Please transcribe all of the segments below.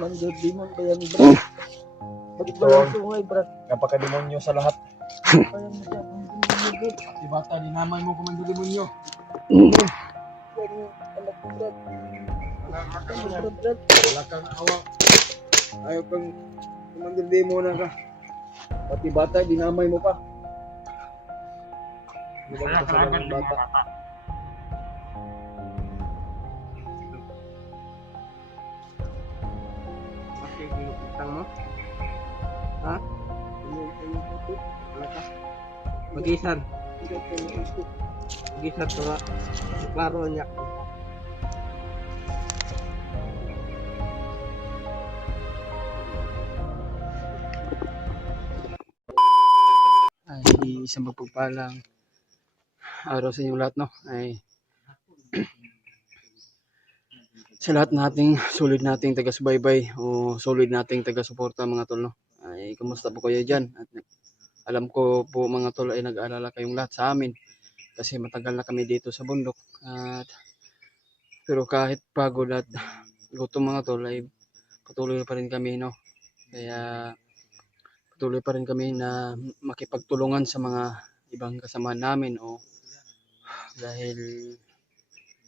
Commander Demon ba yan, Brad? Bakit ba lang sungay, Brad? Napaka-demonyo sa lahat. Kaya mo siya, ang demonyo, Brad. Di bata, dinamay mo Commander Demonyo. Yan yung anak ko, Brad. Ano, Brad? Wala kang awa. Ayaw kang Commander Demon ka. Pati bata, dinamay mo pa. Di ba ito sa mga bata? Bakit ginutang mo? Ha? Ano ka? Magisan. Magisan para klaro niya. Ay, isang mapagpalang araw sa inyong lahat, no? Ay, sa lahat nating solid nating taga-subaybay o solid nating taga-suporta mga tol, no? Ay, kumusta po kayo dyan? At alam ko po mga tol ay nag-aalala kayong lahat sa amin kasi matagal na kami dito sa bundok. At pero kahit pagod at gutom mga tol ay patuloy pa rin kami, no? Kaya patuloy pa rin kami na makipagtulungan sa mga ibang kasamahan namin o dahil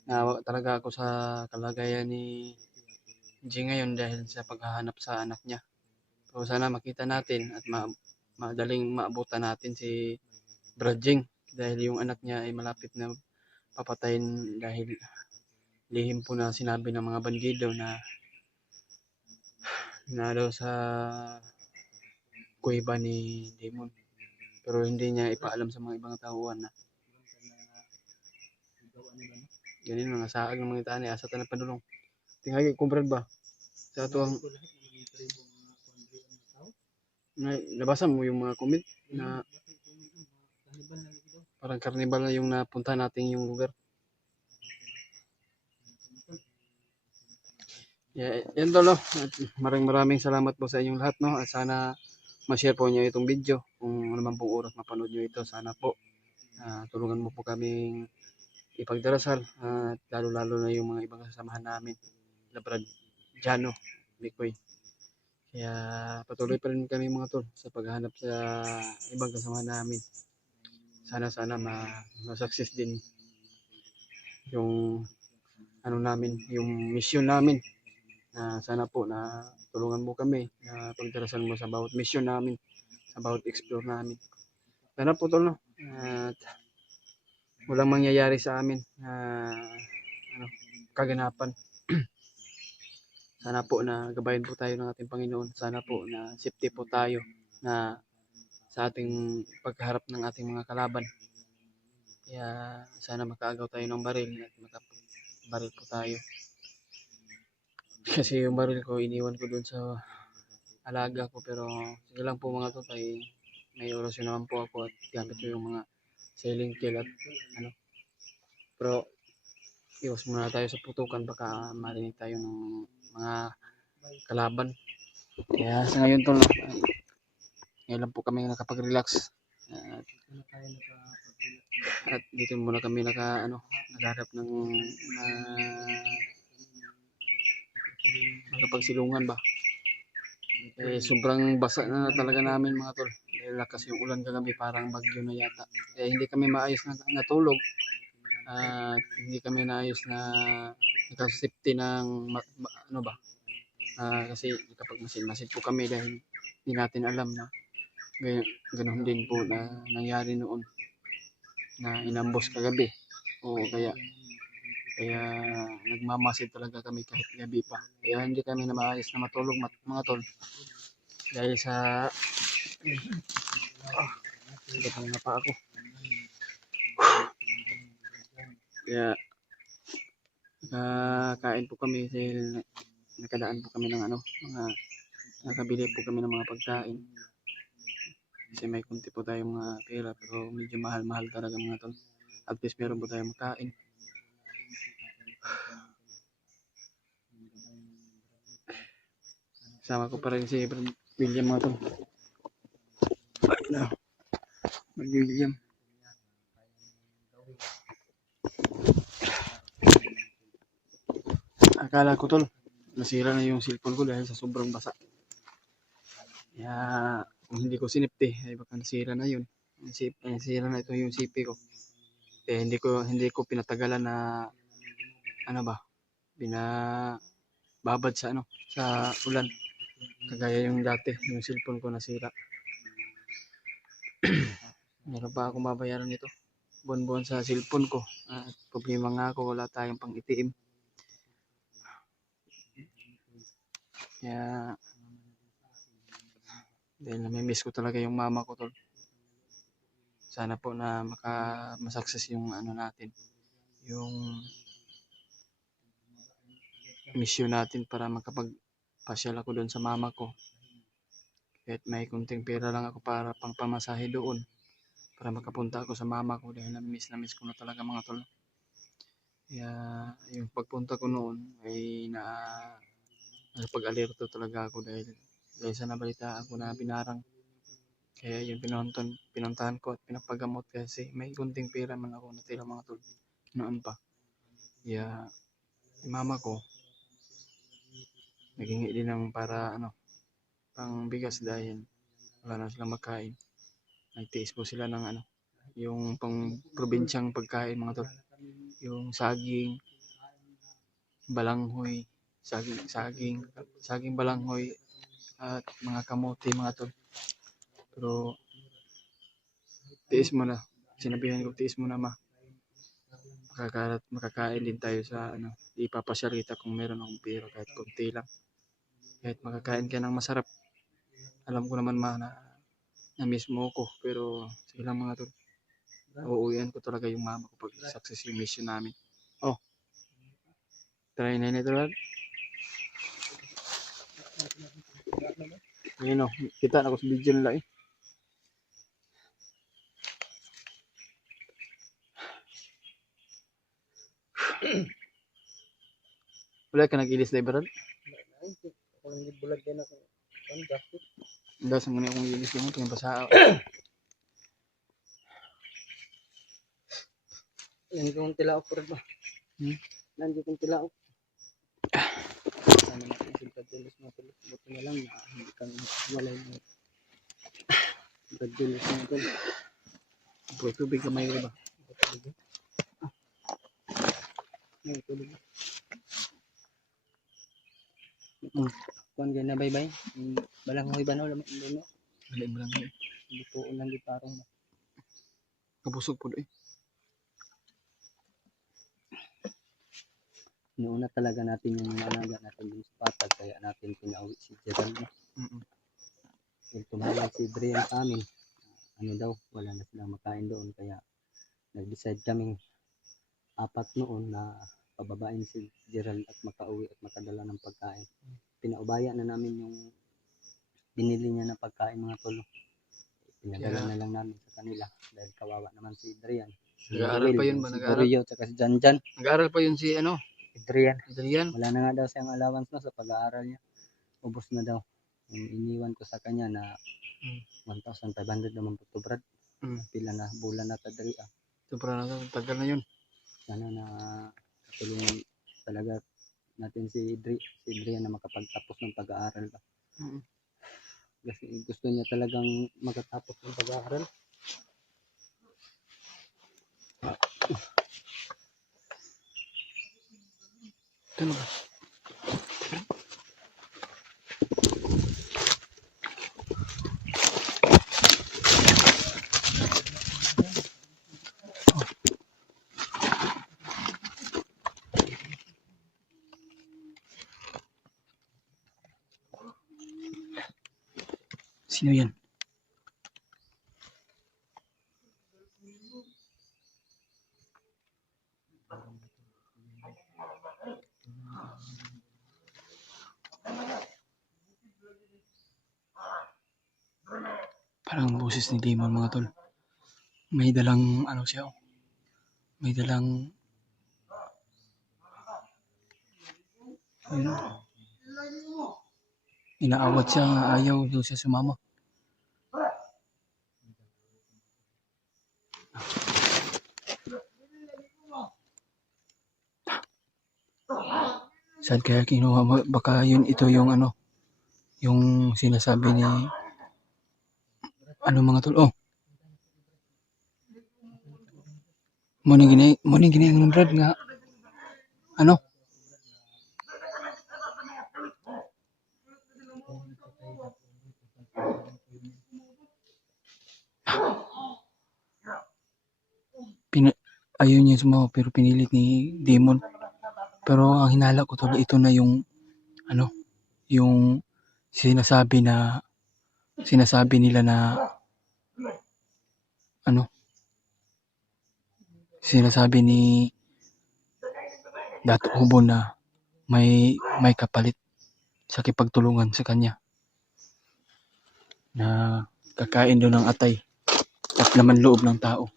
nawa talaga ako sa kalagayan ni G ngayon dahil sa paghahanap sa anak niya. So sana makita natin at madaling maabutan natin si Bradjing dahil yung anak niya ay malapit na papatayin dahil lihim po na sinabi ng mga bandido na daw sa kuweba ni Demon. Pero hindi niya ipaalam sa mga ibang tauhan na ganin mga saag ng mga tani asa tanang panulong. Tingagi kumbrad ba? Sa ato ang nabasa mo yung mga comment na parang carnival na yung napunta natin yung lugar. Yan to, no? At maraming salamat po sa inyong lahat, no? At sana ma-share po niyo itong video kung ano man pong oras mapanood niyo ito. Sana po tulungan mo po kaming ipagdarasal at lalo na yung mga ibang kasamahan namin Labrad Jano, Mikoy. Kaya patuloy pa rin kami mga tol sa paghahanap sa ibang kasamahan namin. Sana ma-success din yung ano namin, yung mission namin. Sana po na tulungan mo kami na pagdarasan mo sa bawat mission namin, sa bawat explore namin. Sana po tol, no? At walang mangyayari sa amin kaganapan. Sana po na gabayan po tayo ng ating Panginoon. Sana po na safety po tayo na sa ating pagharap ng ating mga kalaban. Kaya sana makaagaw tayo ng baril at makabaril po tayo. Kasi yung baril ko iniwan ko doon sa alaga ko, pero sige lang po mga to, may orasyon naman po ako at gamit ko yung mga sailing kill at ano. Pero iwas muna tayo sa putukan, baka marinig tayo ng mga kalaban. Kaya sa ngayon to, ngayon lang po kami nakapag-relax at dito muna kami nagharap ng nakapagsilungan ba. Sobrang basa na talaga namin mga tol. Dahil lakas yung ulan kagabi, parang bagyo na yata. Kaya hindi kami maayos na natulog. At hindi kami naayos na nakasafety ng kasi kapag masin po kami dahil hindi natin alam na ganoon din po na nangyari noon na inambos kagabi. O kaya nagmamasid talaga kami kahit gabi pa. Kaya hindi kami na maayos na matulog mga tol. Dahil sa pang na pa ako. Kaya kain po kami dahil nakadaan po kami ng mga nakabili po kami ng mga pagkain. Kasi may kunti po tayong mga pera pero medyo mahal talaga mga tol. At least meron po tayong makain. Sama ko pa rin si William mga tol. William. Akala ko tol, nasira na yung cellphone ko dahil sa sobrang basa. Kaya kung hindi ko sinipte, ay baka nasira na yun. Nasira na ito yung CP ko. Kaya hindi ko pinatagalan na ano ba, binababad sa sa ulan. Kagaya yung dati, yung cellphone ko nasira. Meron pa akong babayaran nito. Buwan-buwan sa cellphone ko. At problema nga ako, wala tayong pang ATM. Kaya dahil namimiss ko talaga yung mama ko, tol. Sana po na masukses yung natin, yung mission natin para makapagpasyal ako doon sa mama ko. Kahit may kunting pera lang ako para pang pamasahe doon, para makapunta ako sa mama ko dahil namimiss ko na talaga, mga tol. Kaya yung pagpunta ko noon ay nakapag-alerto talaga ako dahil sa nabalitaan ko na binarang. Kaya yun, pinuntahan ko at pinapagamot kasi may kunting pera man ako natira, mga tol, noon pa. Kaya yung mama ko naghingi din ng para pang bigas dahil wala na silang magkain. Nagtiis po sila ng yung pang probinsyang pagkain, mga tol. Yung saging, balanghoy, saging balanghoy at mga kamote, mga tol. Pero tiis mo na. Sinabihan ko, tiis mo na, ma. Makakain din tayo sa ipapasyal kita kung meron akong pera kahit konti lang. Kahit makakain ka ng masarap. Alam ko naman, ma, na-miss mo ko, pero sige lang, mga tol. Uuwian ko talaga yung mama ko pag success yung mission namin. Oh, try na nito, lad. Ayun, kita na ko sa video nila eh. Wala ka nag-ilis na ibaran? Kung hindi bulag din ako. Ang gastos. Dahil sa muna akong ilis yung tingin pa sa Yan kung tilaok po rin ba? Nandiyo kong tilaok. Sana natin sigdadulos mo tulos. Buti na lang na hindi kang walay mo. Sigdadulos mo tulos. Puro tubig kamay ko ba? May tuloy. Kuan gay na bye-bye. Balanghoy ba no? Laman mo. Wala mo lang eh. Butuon lang di parang mo. Kabusog po eh. Noona talaga natin yung mga alaga natin dun sa patag. Kaya natin pinauwi si Gerald. Yung tumawag si Brian sa amin. Ano daw, wala na silang makain doon. Kaya nag-decide kaming apat noon na pababain si Gerald at makauwi at makadala ng pagkain. Pinaubaya na namin yung binili niya na pagkain, mga tol. Pinadala na lang namin sa kanila dahil kawawa naman si Adrian. Si Nag-aaral pa yun ba? si Nag-aaral? Rio, tsaka si Janjan. Nag-aaral pa yun si Adrian. Adrian. Wala na nga daw siyang allowance na sa pag-aaral niya. Ubos na daw. Yung iniwan ko sa kanya na 1,500 naman po to, Brad. Pila na bulan na tadali ah. Sobra na to. Tagal na yun. Sana na tulungan talaga natin si Adrian na makapagtapos ng pag-aaral ba. Kasi gusto niya talagang makatapos ng pag-aaral. Ano ba? Sino yan? Parang boses ni Demon, mga tol. May dalang siya. May dalang inaawat siya, ayaw daw siya sumama. Saan kaya kinuha mo? Baka yun ito yung ano, yung sinasabi ni ano mga tol. Oh, mo ning gini ang Brad nga ano? Ayaw niya sumawa pero pinilit ni Demon. Pero ang hinala ko tol, ito na yung ano, yung sinasabi nila na ano, sinasabi ni Dato Hubo na may kapalit sa kipagtulungan sa kanya na kakain doon ng atay at laman loob ng tao.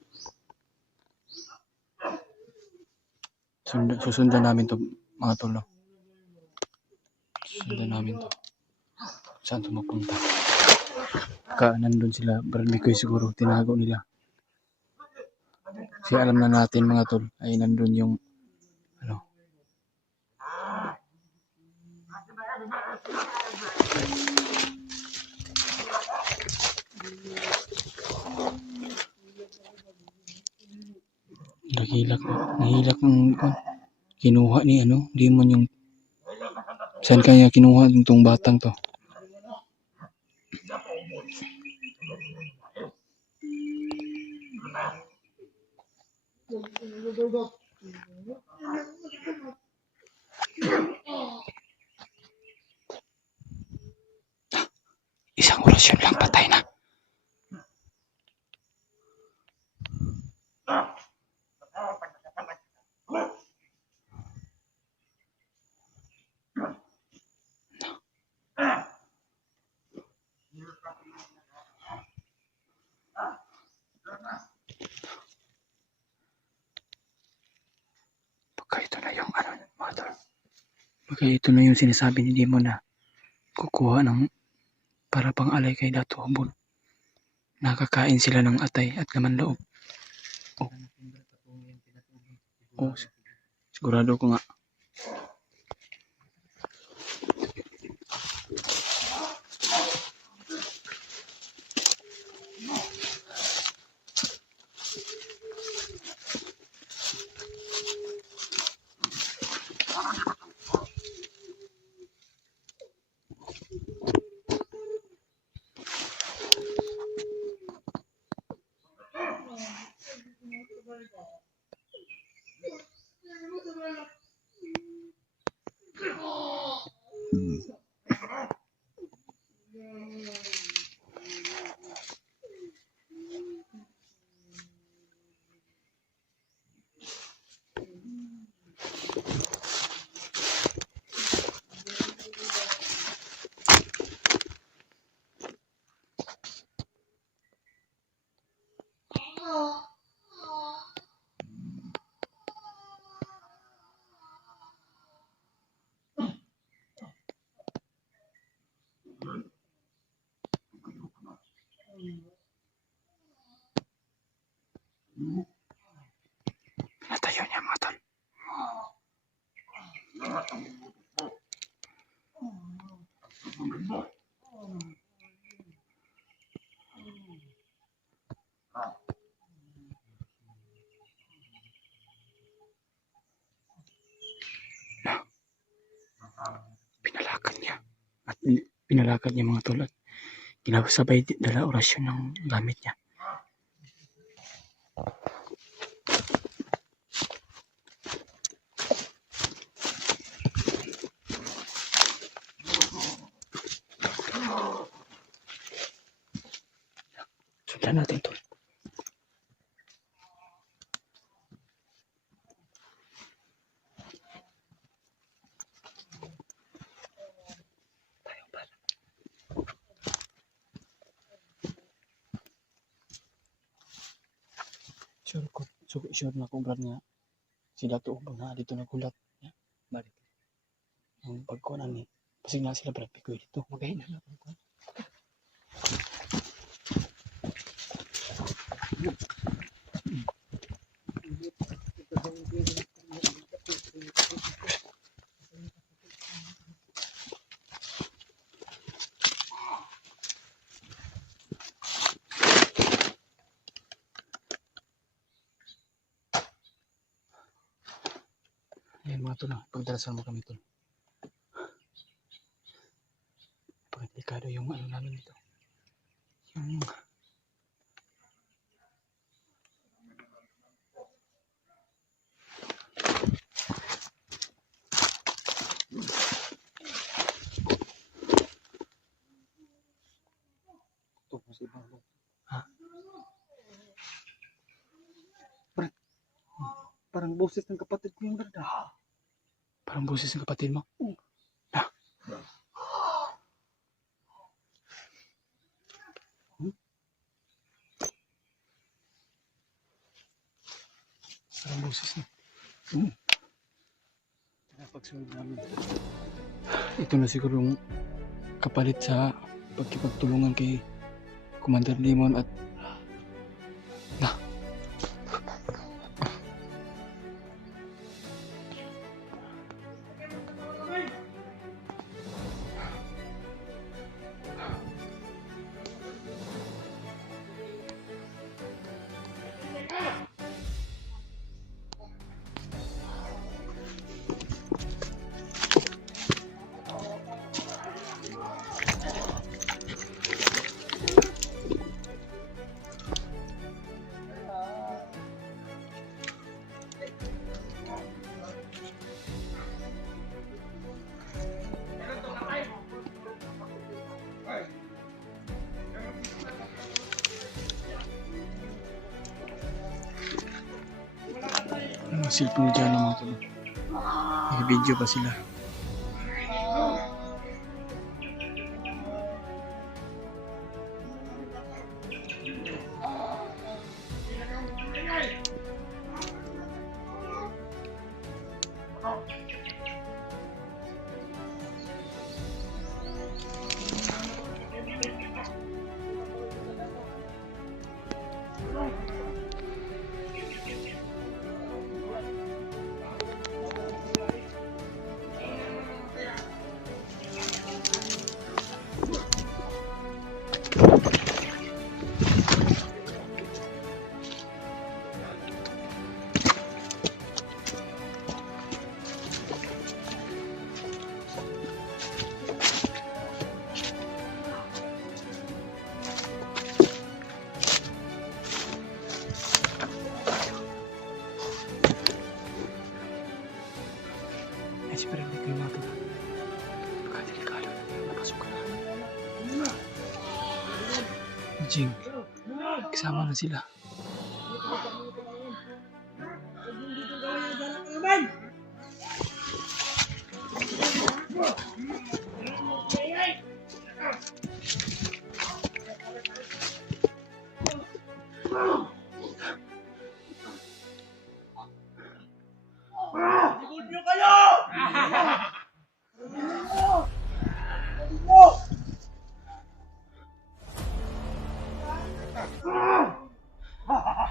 Susundan namin to mga tol. No? Susundan namin to. Saan to mapunta? Baka nandun sila, Barbikoy siguro, tinago nila. Kasi alam na natin mga tol, ay nandun yung ano. Nahilak ng kinuha ni ano, Demon yung saan kaya kinuha itong batang to? Isang orasyon lang patay na. Baka ito na yung ano, mother. Baka ito na yung sinasabi ni Demon na kukuha ng para pang alay kay Dato Hubo. Nakakain sila ng atay at laman loob. Oh, sigurado ko nga. Natayo niya mga tol. Pinalakad niya. At pinalakad niya mga tol. At ginasabay dala orasyon ng gamit niya. Sundan natin tol. Sure na kung brad nga si Dato Hubo na dito nagulat. Balik. Ang pagkunan ni pasig na sila brad Pikoy dito. Magahin na lang. mga tol. Pagdarasal mo kami tol. Pagdelikado yung ano namin dito. Yung Ito po si Babo. Parang boses ng kapatid ko yung ganda. parang boses ng kapatid mo. Ah. Parang boses niya. Pagsunod namin. Ito na siguro yung kapalit sa pagkipagtulungan kay Commander Limon at ang cellphone dyan ng mga tol. May video pa sila. Ay, si Parang kayo mga tol. Pagkadelikado. Napasok ka na. Jing, kasama na sila.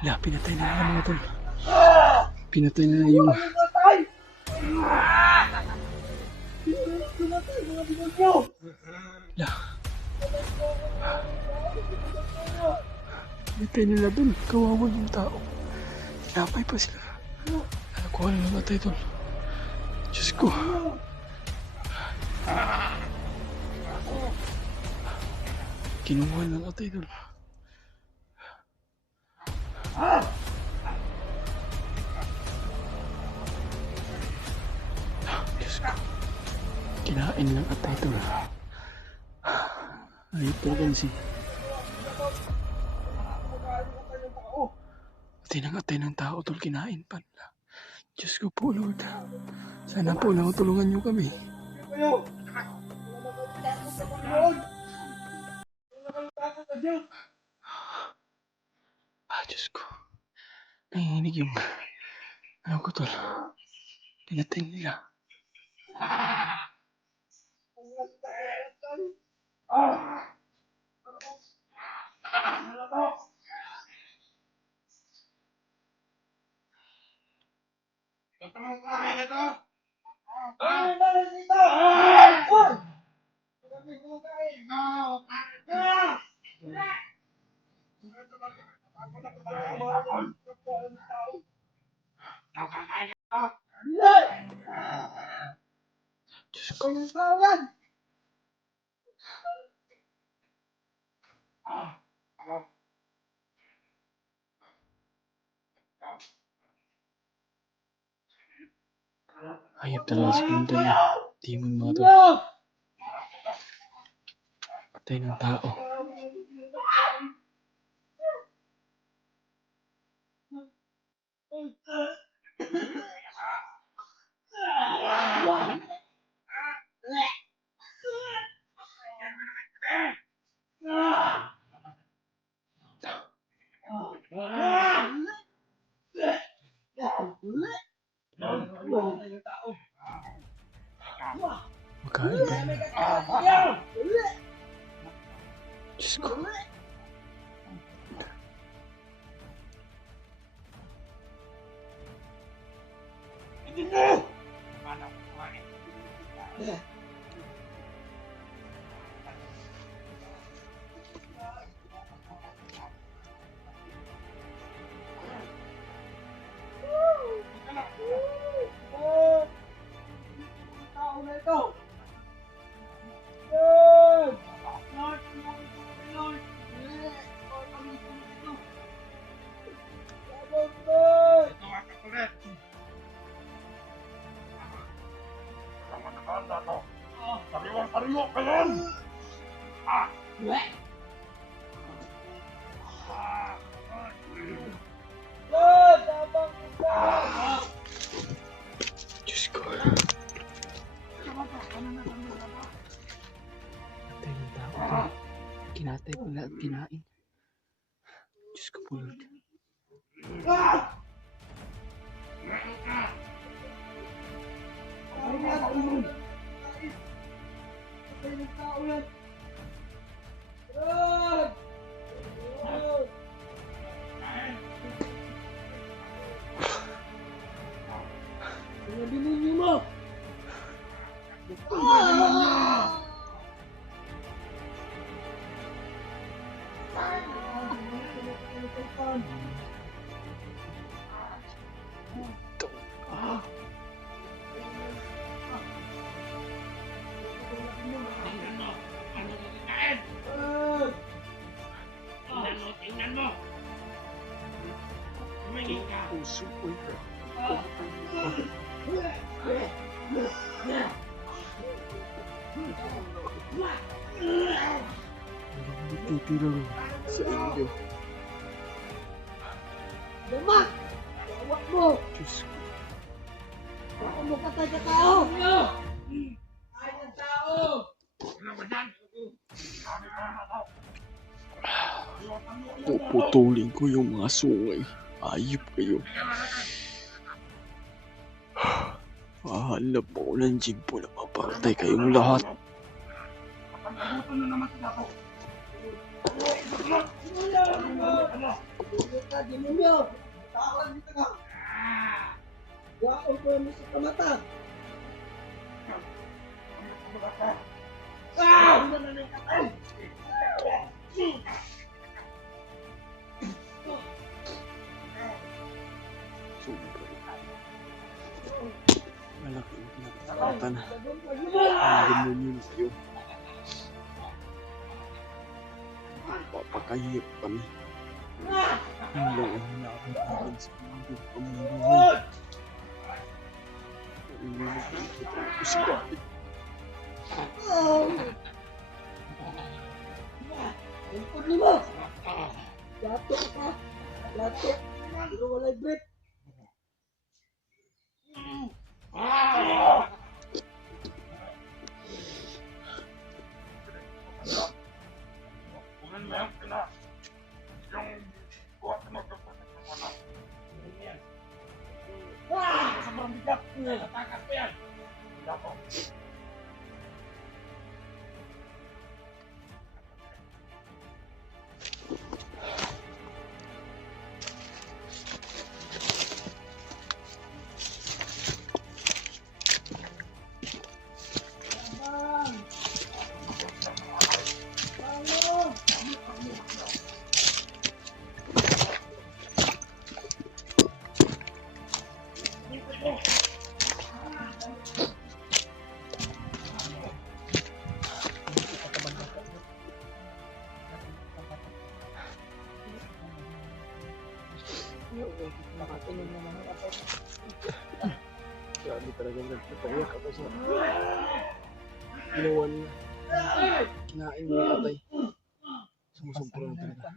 Hala, pinatay na nila mga tol. Pinatay na yung... Hala. Pinatay nila dun. Kawawa yung tao. Tinapay pa sila. Nakuha na namatay tol. Diyos ko. Kinuha na namatay tol. Diyos ko. Kinain lang atay tol. Ayun talaga si... Tinangatay ng tao tol, kinain pa nila. Diyos ko po Lord. Sana po nakatulungan niyo kami. Diyos ko. Nanginginig yung... Ano ko tol. Pinatay nila. Hayop talaga si Kunday. Timon mga tol. Patay ng tao. Makain ba yun? Diyos ko. Diyos ko. Patay ng tao. Kinatay pala at kinain. Diyos ko po Lord. Puso ko yun. Walang natitira sa inyo. Damak! Tawag mo! Diyos ko. Baka mo patay ka tao! Ay ng tao! Puputulin ko yung mga sungay. Ayop kayo. Hahanap ako ng jimpo na mapatay kayong lahat. Demonyo! Tawag dito ka! Waon ko mo sa kamata! Ano na ng katay? Malaki ang pinagkakatan. Ang demonyo na kayo. Papakahirap kami. Yun lang ang hinaabot natin sa mga pamumuhay. Inulit ko si Bakit. Impod ni mo! Lato ka! Lato! Pero wala'y break! naiyak ako sa ginawa niya. Kinain mo yung atay. Sumusobra na talaga.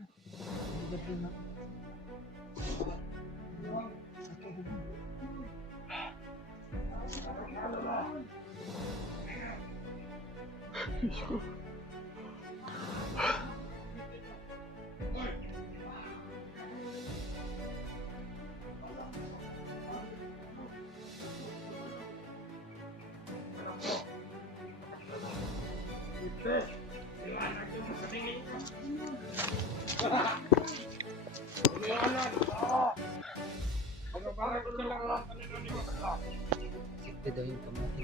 Siyempre daw yung kamati.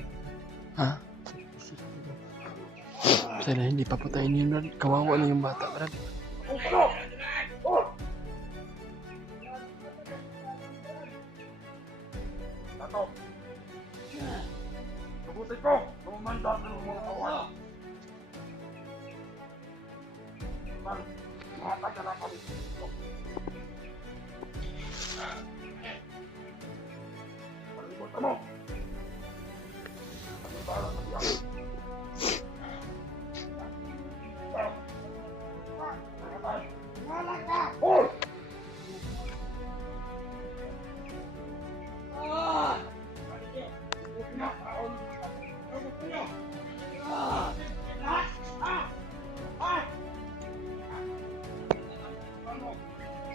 Ha? Siyempre daw. Sana hindi papatayin yun, Brad. Kawawa na yung bata, Brad. Tubutin ko! Tumanda ng mga kawan! Makatagal ako dito. Palimutan mo! Palimutan mo yan! Hoy!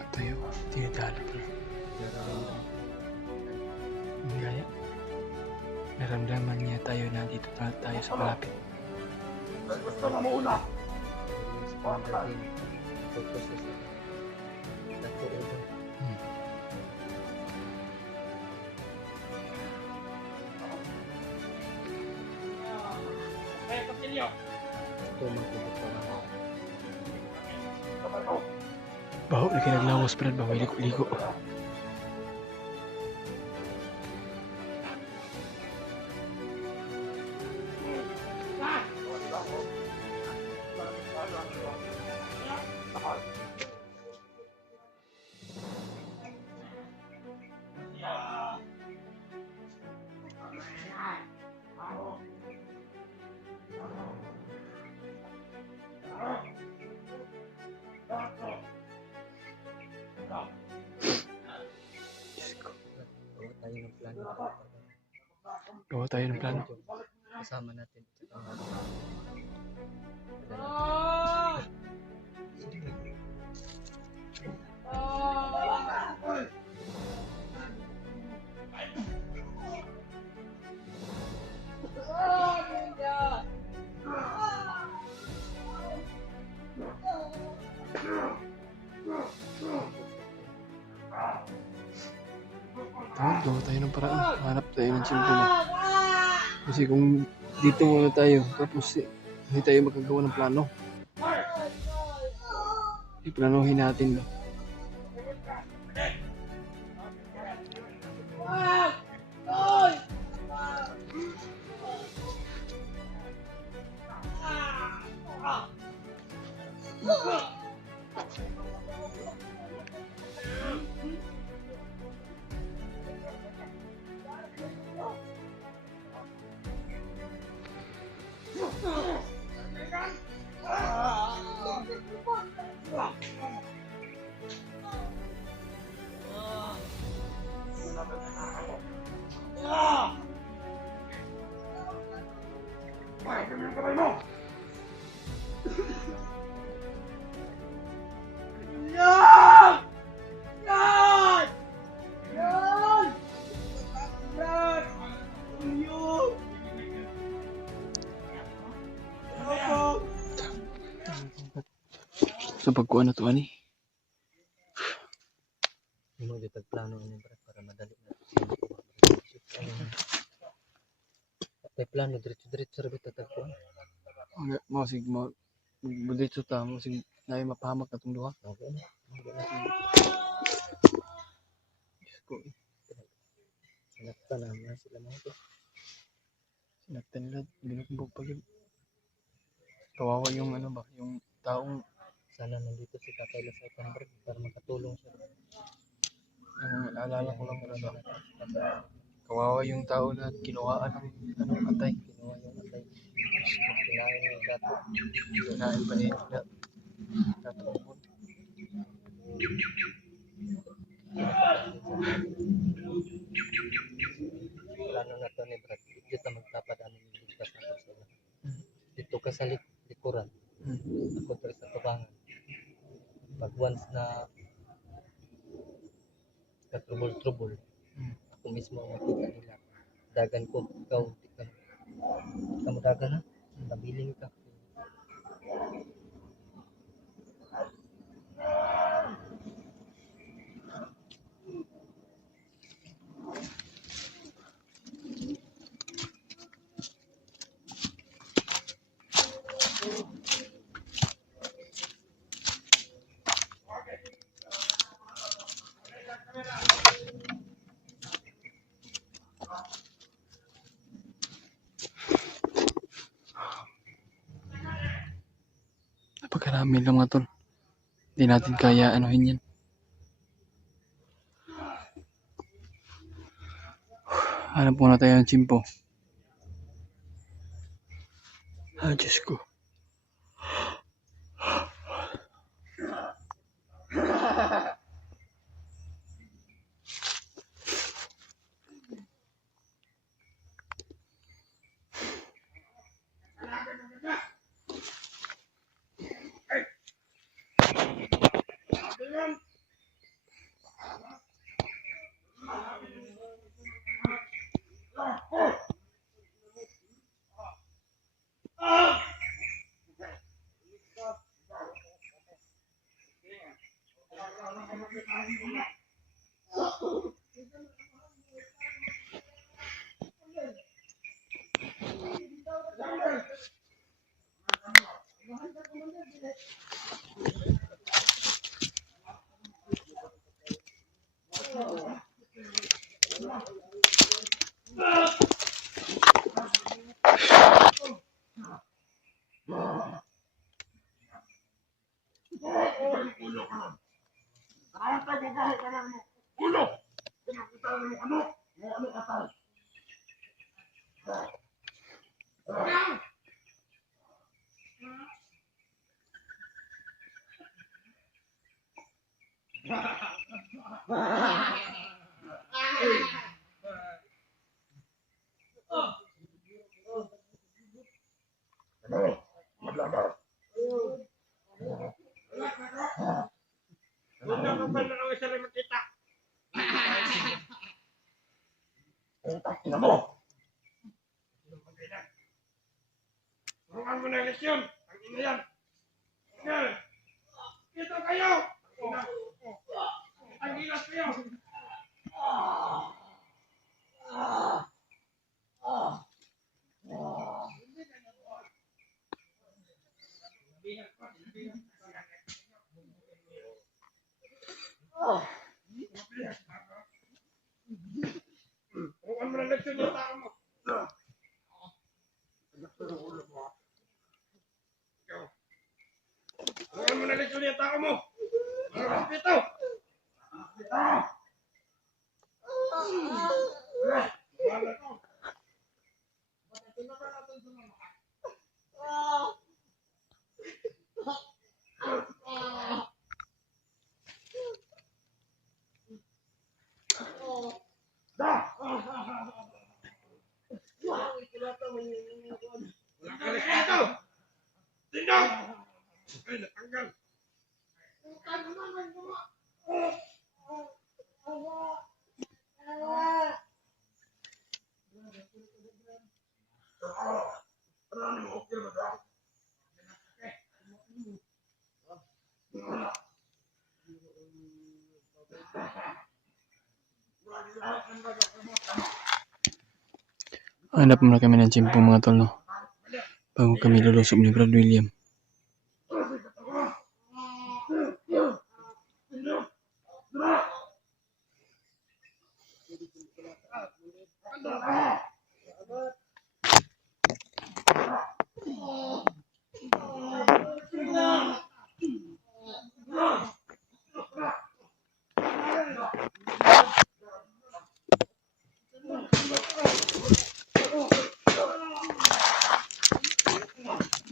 Tayo, tinitalo, bro. Ang gaya. Naramdaman niya tayo na dito tayo sa malapit. Gusto na muna! Yung sponsor din. Focus sa dako ito. Ito magkubot pa nga. Baho na kinaglawas, Brad. Baho liko-liko. Gawa Gawa tayo ng plano. tayo ng plano. Kasama natin. Gawa tayo ng paraan. Hanap tayo ng simpuma. Kasi kung dito muna tayo, tapos hindi tayo magkagawa ng plano. Iplanuhin natin ba? Sa pagkuha na to, ani? Hindi mo dito plano niya para madali na. May plano, diretso-diretso rin ito tagpuan. Masig mo, dito ta, masig na yung mapahamak na itong duha. Okay na. Diyos ko, Sinaktan na sila mga ito. sinaktan nila, binukumbog pa yun. Kawawa yung ano ba, yung taong Sana nandito si Tatay Lasaitan Brad para makatulong siya. ang naalala ko lang talaga. Kawawa yung tao na kinuhaan ng atay. Kinuha yung atay. Kinain ni Dato. Kinain pa ni Dato Umbon. Plano na to ni Brad. Dito magtapad ang ligtas na to sila. Dito ka sa likuran. Ako to sa tubangan. Pag once na ka-trouble, ako mismo ang makita nila. Dagan ko, ikaw, di ka mo dagan ha? Nabiling ka. Napakarami lang mga tol. Hindi natin kaya anuhin yan. Hanap muna tayo ng tsimpo. Diyos ko. Ina mo! Turuan mo na lesyon! Ang ina yan! Tigil! Dito kayo! Ang gilas kayo! Turuan mo na lesyon yung tao mo! Turuan mo na lesyon yung tao mo! Dito! Wala ka respeto! Tindog! Ay, natanggal! Marami mo, okay ba daw? Hanap muna kami ng tsimpo mga tol, no? Bago kami lulusob ni Brad William.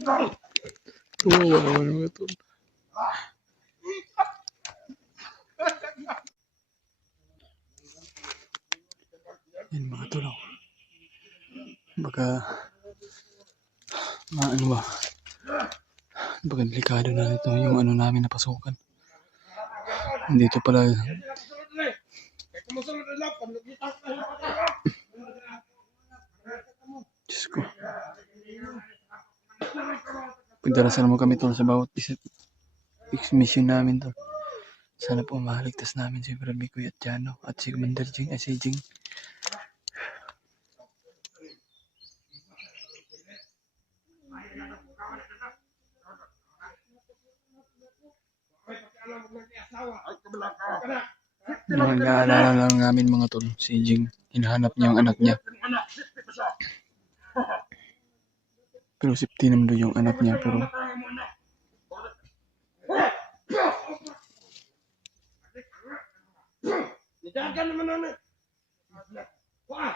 Kawawa naman mga tol. Yan mga tol. Baka ano ba? Baka delikado na ito yung ano namin napasukan. Dito pala Kumusunod na lang, panlugitas na yung patay. Diyos ko. Pagdarasan mo kami tol sa bawat isip mission namin tol. Sana po mahaligtas namin si Brad Mikoy at Jano at si Commander Jing at si Jing. Naalala lang namin mga tol, si Jing, hinahanap niya ang anak niya. Pero safety naman doon yung anak niya, pero Nidagan naman namin. Wah!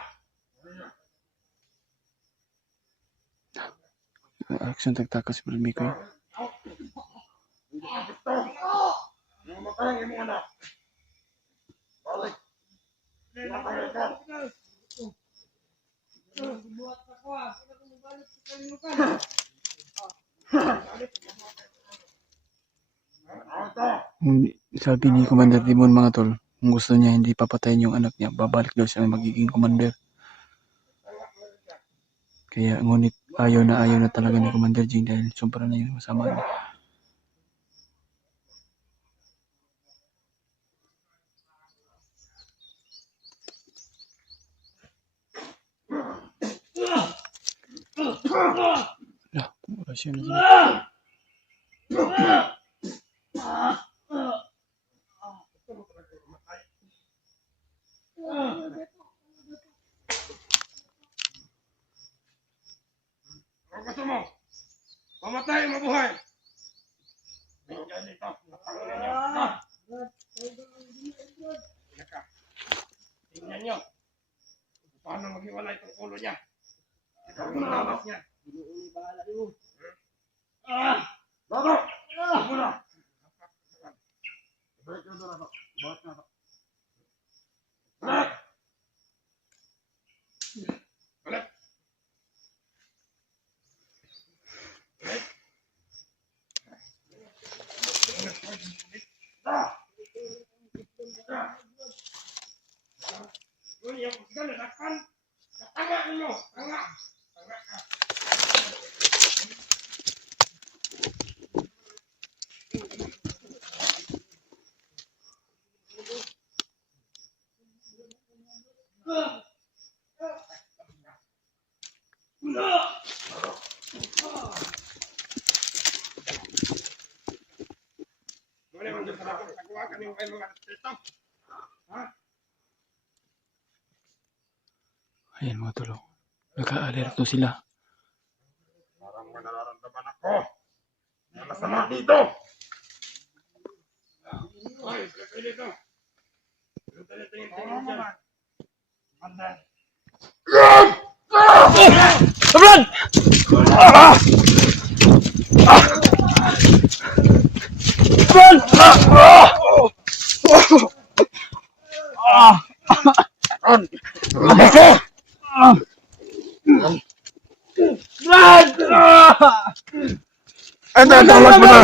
action tagtakas si Brad Mikoy. Namatay mo na. Balik. Sabi ni Commander Timon mga tol, kung gusto niya hindi papatayin yung anak niya, babalik daw siya magiging commander. Kaya ngunit ayaw na talaga ni Commander Jing dahil sobra na yung masama niya. Orasyon na sila. Ang gusto mo? Mamatay o mabuhay? Tingnan dito. Tingnan nyo. Paano maghiwalay itong ulo niya? Ikaw ang namas niya. Bago! Bago na! Balik na doon ako. Balik na ako. Balik! Balik! Yun yung gano'n, tanga mo! Tanga! Tanga ka! Boleh menjadi takwa kami kayo mga respeto. Ha? Ayan mga tol, naka-alerto sila. Parang may nararamdaman ako. May masama dito. Ay, pwede dito. Tingin-tingin dyan. Mandan. Sobrang! Ito, tawag mo na.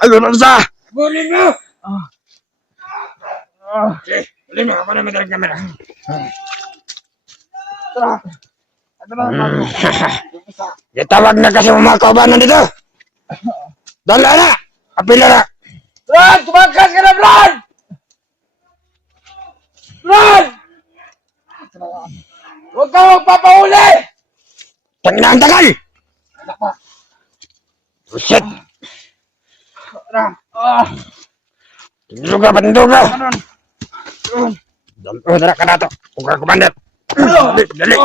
Ano na sa? Bulin mo! Okay, bulin mo. Ako na madalang kamera. Itawag na kasi mga kaubanan dito. Dala na! Apila na! Brad! Tumakas ka na, Brad! Brad! Huwag ka magpapahuli! Tangina ang tagal! Oh, shit! Tinduga, patinduga! Dala ka na to. Huwag ka kumander. Dali, dali!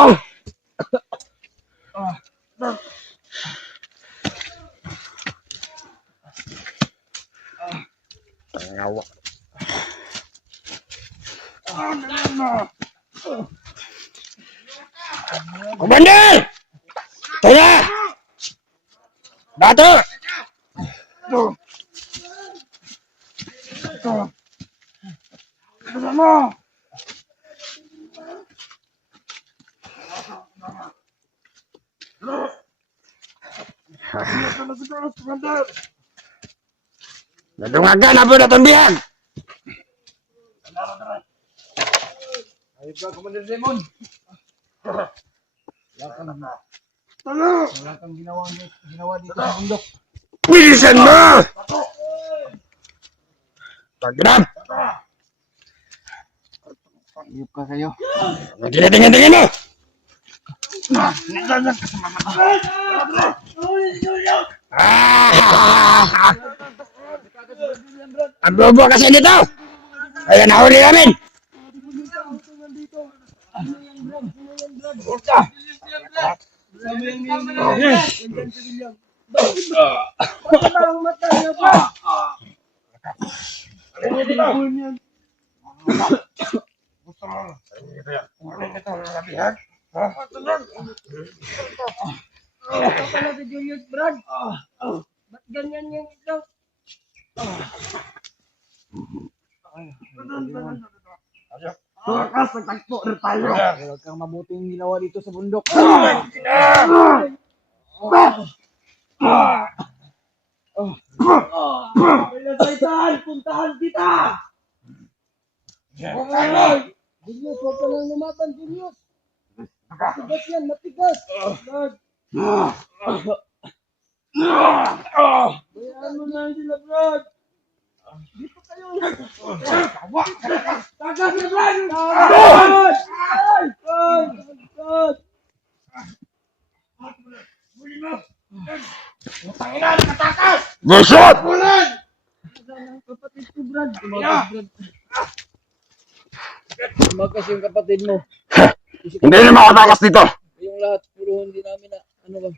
Tangawa. Komander! Taya! Dato! Nadungagan apa datang bihan? Ayun ka, Commander Raymond. Talo! Wala kang ginawa dito sa bundok. Bilisan mo! Pagdam! Ayop ka kayo. Tingnan mo! Ah! Ang bobo kasi dito! Ayan, nahuli namin! Bakit ang mata niya pa? Ito pala si Julius Brad. Ba't ganyan yung ito? Lakas, nagtagpo na tayo. Huwag kang mabuting ginawa dito sa bundok. Kaya Saitan, puntahan kita! Julius, huwag ka nang lumaban, Julius. Matigas yan, matigas. Brad. Bayaan mo na sila, Brad. Dito kayo. Tagas na, Brad! Tagas! Brad! Busot! Kapatid ko, Brad. Tumakas yung kapatid mo. Hindi na makatakas dito! Yung lahat, puro hindi namin na, ano ba?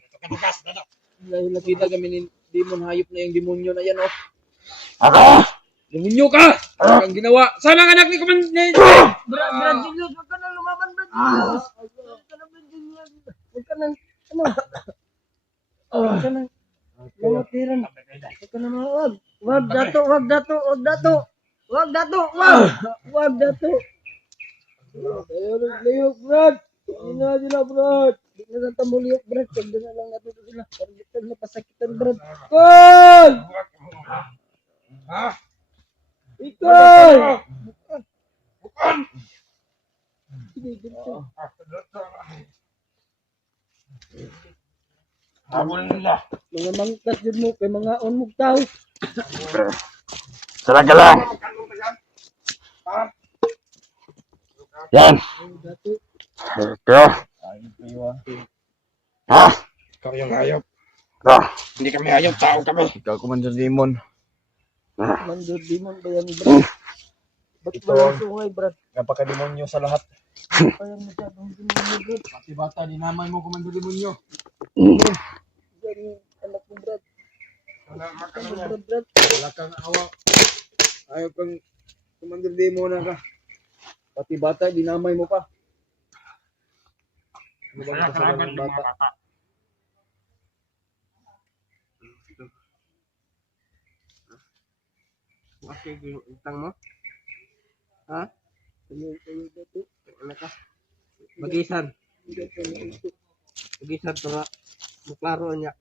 Dahil nakita kami ni demon, hayop na yung demonyo na yan, oh. Ako! Demonyo ka! Ano kang ginawa? Sana ang anak ni Commander! Brad Julius, huwag ka nang lumaban, Brad Julius. Huwag ka nang, Brad Julius. Huwag ka nang, ano? Huwag ka nang, lamatiran. Huwag ka nang mawag. Huwag dato, huwag dato, huwag dato. Huwag dato, huwag. Huwag dato. Layok, Brad. Hindi na sila, Brad. Hindi na lang tamuliyok, Brad. Kanda na lang natin sila. Parang dito na pasakitan, Brad. Koy! Ikoy! Sige, dito. Mga mangkat yun mo, kay mga onmog tao. Sarang ka lang! Yan! Dato. Ito! Ha? Ikaw yung hayop. Ito! Hindi kami hayop, tao kami. Ikaw, Commander Demon. Mandor demon ba yan, Brad? Ba't walang sungay, Brad? Napaka-demonyo sa lahat. Kaya masyadong demonyo, Brad. Pati bata, dinamay mo, Commander Demonyo. Yan yung anak mo, Brad. Ano, Brad? Wala kang awa. Ayaw kang Commander Demon na ka. Pati bata, dinamay mo pa. Ano bang kasalanan ng bata? Okay, utang mo? Ha? Kayo, Dato. Ano ka? Magisan. Magisan, para maklaro niya.